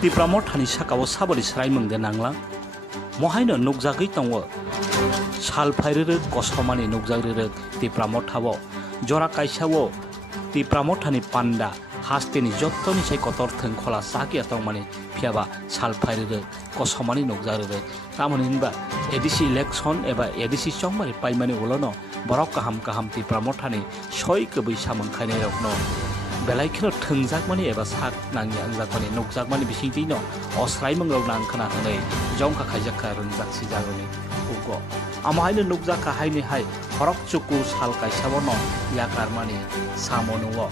Tipra mothani sakao sabori srai mungde nanglang mohaino nukjagui tongo sal phairere kosomani nukjagrere Tipra mothabo jora kaisao Tipra mothani panda hasteni jottoni sai kotor theng khola sakia tongmani phiaba sal phairere kosomani nukjagrere tamoni hinba edisi election eba edisi chongmari paimani ulono borok kaham Tipra mothani soi kebui samang khainai rokno belai khino thengjakmani eba sak nangni angjakmani nukjakmani bisingtino osrai mangrok nang khana hangai jongka khaijakka runjak sijagoni ugo amahaino nukjakka haini hai horok chuku sal kaisabono yakarmani samonuo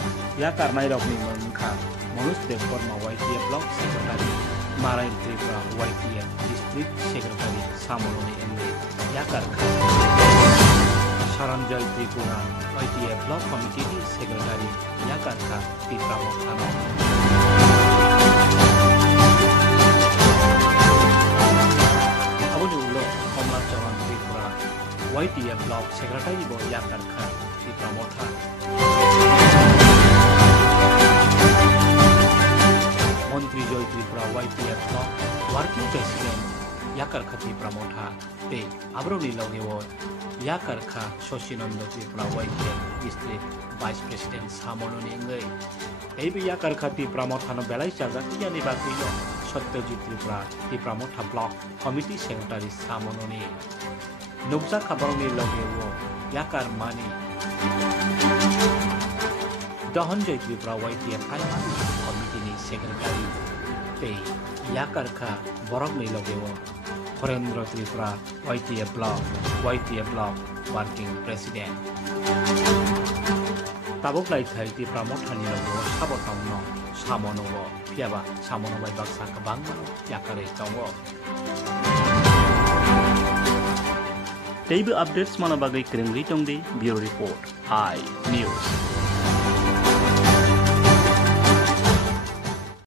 yakar nairokni mangkha Manus Devarma YTF Block Secretary Marain Tripura YTF District Secretary Samononi Enge yakar Saranjay Tripura YTF Block Committee Secretary Yakarka Tipra Mothano Aboni ulo Komla Chawan Tripura YTF Block Secretary Bo Yakarka Tipra Mothano Montri Joy Tripura YTF Block Working President Yakarka Tipra Mothano Te Abroni Logewo Yakarka Soshinando Tripura YTF District Vice President Samononi Engai Ebi Yakarka Tipra Mothano Belai Jagatiya ni Bakino Satyajit Tripura Tipra Motha Block Committee Secretary Samononi Nukja Kabaroni Logewo Yakar Mani Dohanjoy Tripura YTF Kaimani Committee ni Secretary Te Yakarka Borogni Logewo Horendra Tripura YTF Block Working President Tabok lai thai Tipra Mothani logo sabotangno samonowo phiaba samonobai baksa kabang yakare tongo Teibu updates mana bagai krengri tongdi Bureau Report I News